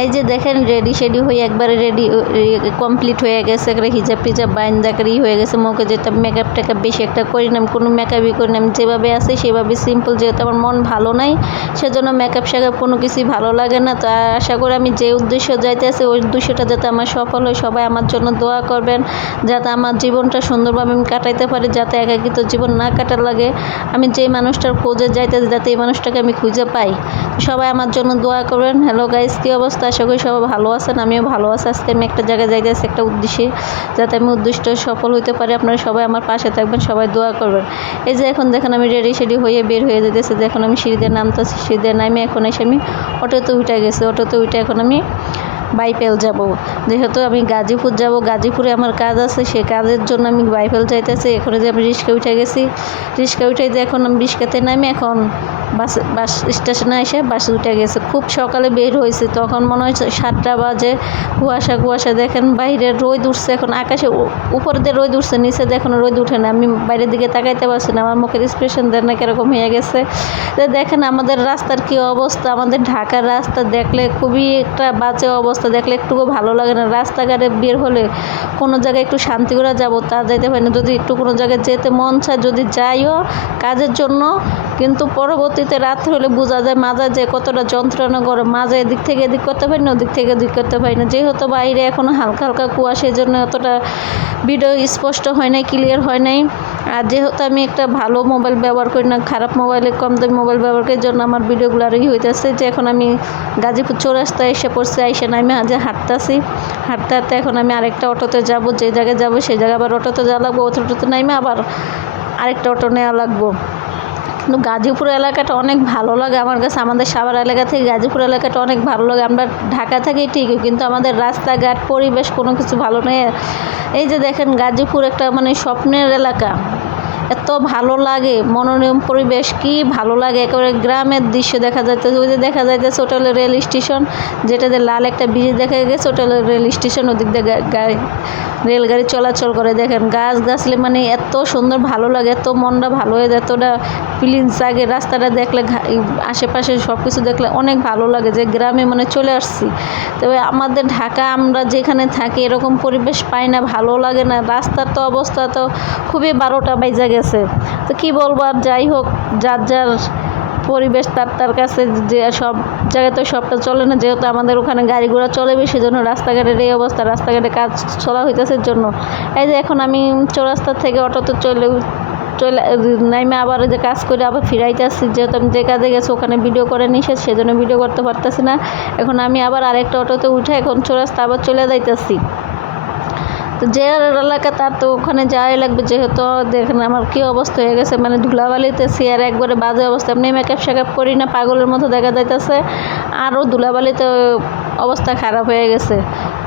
এই যে দেখেন রেডি শেডি হয়ে একবারে রেডি কমপ্লিট হয়ে গেছে, একবারে হিজাব টিজাব বাইন্দাকারি হয়ে গেছে। মুখে যেটা মেকআপ টেকআপ বেশি একটা করি না, কোনো মেকআপই করি না, আমি যেভাবে আছি সেভাবে সিম্পল। যেহেতু আমার মন ভালো নাই সেজন্য মেকআপ শেকআপ কোনো কিছুই ভালো লাগে না। তো আশা করি আমি যে উদ্দেশ্য যাইতে আছি ওই উদ্দেশ্যটা যাতে আমার সফল হয়। সবাই আমার জন্য দোয়া করবেন যাতে আমার জীবনটা সুন্দরভাবে আমি কাটাইতে পারি, যাতে একাকিত্ব জীবন না কাটার লাগে। আমি যেই মানুষটার খোঁজে যাইতে যাতে এই মানুষটাকে আমি খুঁজে পাই। সবাই আমার জন্য দোয়া করবেন। হ্যালো গাইস, কী অবস্থা? আশা করি সবাই ভালো আছেন, আমিও ভালো আছি। আজকে আমি একটা জায়গায় যাইতেছি একটা উদ্দেশ্যে, যাতে আমি উদ্দেশ্য সফল হইতে পারি। আপনারা সবাই আমার পাশে থাকবেন, সবাই দোয়া করবেন। এই যে এখন দেখেন আমি রেডি শেডি হয়ে বের হয়ে যেতেছি। দেখুন আমি সিঁড়িতে নামতেছি, সিঁড়িতে নামে এখন এসে আমি অটোতে উঠে গেছি। অটোতে উঠে এখন আমি বাইপেল যাব, যেহেতু আমি গাজীপুর যাব। গাজীপুরে আমার কাজ আছে, সেই কাজের জন্য আমি বাইপেল যাইতেছি। এখানে যে আমি রিক্সা উঠে গেছি, রিক্সা উঠে যে এখন আমি রিক্সাতে নামে এখন বাস স্টেশনে এসে বাসে উঠে গেছে। খুব সকালে বের হয়েছে, তখন মনে হয় 7টা বাজে। কুয়াশা কুয়াশা দেখেন বাইরে রোদ উঠছে, এখন আকাশে উপর দিয়ে রোদ উঠছে, নিচে দিয়ে এখন রোদ উঠে না। আমি বাইরের দিকে তাকাইতে পারছি না, আমার মুখের এক্সপ্রেশন দেন না কীরকম হয়ে গেছে। তো দেখেন আমাদের রাস্তার কী অবস্থা, আমাদের ঢাকার রাস্তা দেখলে খুবই একটা বাজে অবস্থা, দেখলে একটুকু ভালো লাগে না। রাস্তাঘাটে বের হলে কোনো জায়গায় একটু শান্তি করে যাবো তা যাইতে পারি না। যদি একটু কোনো জায়গায় যেতে মন চায়, যদি যাইও কাজের জন্য, কিন্তু পরবর্তীতে রাত্রে হলে বোঝা যায় মাজা যে কতটা যন্ত্রণা করে। মাজা এদিক থেকে এদিক করতে পারি না, ওদিক থেকে এদিক করতে পারি না। যেহেতু বাইরে এখনও হালকা হালকা কুয়াশা, সেই জন্য অতটা ভিডিও স্পষ্ট হয় নাই, ক্লিয়ার হয় নাই। আর যেহেতু আমি একটা ভালো মোবাইল ব্যবহার করি না, খারাপ মোবাইলে কম দামি মোবাইল ব্যবহার করার জন্য আমার ভিডিওগুলো আরই হইতেছে। যে এখন আমি গাজীপুর চৌরাস্তায় এসে পড়ছি, আইসে আমি আজ হাঁটতেছি, হাঁটতে হাঁটতে এখন আমি আরেকটা অটোতে যাব। যে জায়গায় যাব সেই জায়গায় আবার অটোতে যাওয়া লাগবো, অটোতে নামে আবার আরেকটা অটো নেওয়া লাগবো। কিন্তু গাজীপুর এলাকাটা অনেক ভালো লাগে আমার কাছে। আমাদের সাভার এলাকা থেকে গাজীপুর এলাকাটা অনেক ভালো লাগে। আমরা ঢাকা থাকি ঠিকই, কিন্তু আমাদের রাস্তাঘাট পরিবেশ কোনো কিছু ভালো নেই। এই যে দেখেন গাজীপুর একটা মানে স্বপ্নের এলাকা, এত ভালো লাগে, মনোরম পরিবেশ, কি ভালো লাগে। একেবারে গ্রামের দৃশ্য দেখা যাইতেছে। ওই যে দেখা যাইতেছে ওটা হলো রেল স্টেশন, যেটাতে লাল একটা ব্রিজ দেখা গেছে, ওটা হলো রেল স্টেশন। ওদিক দিয়ে রেলগাড়ি চলাচল করে। দেখেন গাছ গাছলে মানে এত সুন্দর ভালো লাগে, এত মনটা ভালো হয়ে যায়, এতটা ফিলিংস জাগে। রাস্তাটা দেখলে আশেপাশে সব কিছু দেখলে অনেক ভালো লাগে, যে গ্রামে মানে চলে আসছি। তবে আমাদের ঢাকা আমরা যেখানে থাকি এরকম পরিবেশ পাই না, ভালো লাগে না। রাস্তার তো অবস্থা তো খুবই 12টা বাজে গেছে। তো কি বলবো, আর যাই হোক, যার যার পরিবেশ তার কাছে, যে সব জায়গায় তো সবটা চলে না। যেহেতু আমাদের ওখানে গাড়ি ঘোড়া চলে বেশি, জন্য রাস্তাঘাটের এই অবস্থা, রাস্তাঘাটে কাজ চলা হইতেছে জন্য। এই যে এখন আমি চৌরাস্তা থেকে অটোতে চলে নাইমে আবার যে কাজ করে আবার ফিরাইতে আসছি। যেহেতু আমি যে কাজে গেছি ওখানে ভিডিও করে নিষেধ, সেজন্য ভিডিও করতে পারতেছি না। এখন আমি আবার আরেকটা অটোতে উঠে এখন চৌরাস্তা আবার চলে যাইতেছি। তো যে এলাকা তার তো ওখানে যাওয়াই লাগবে। যেহেতু দেখেন আমার কী অবস্থা হয়ে গেছে, মানে ধুলাবালিতেছি আর একবারে বাজে অবস্থা। এমনি মেকআপ শেকআপ করি না, পাগলের মতো দেখা যাইতেছে, আরও ধুলাবালিতে অবস্থা খারাপ হয়ে গেছে।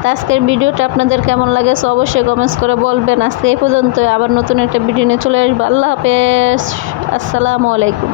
তো আজকের ভিডিওটা আপনাদের কেমন লাগেছে অবশ্যই কমেন্টস করে বলবেন। আজকে এই পর্যন্ত, আবার নতুন একটা ভিডিও নিয়ে চলে আসবো। আল্লাহ হাফেজ, আসসালামু আলাইকুম।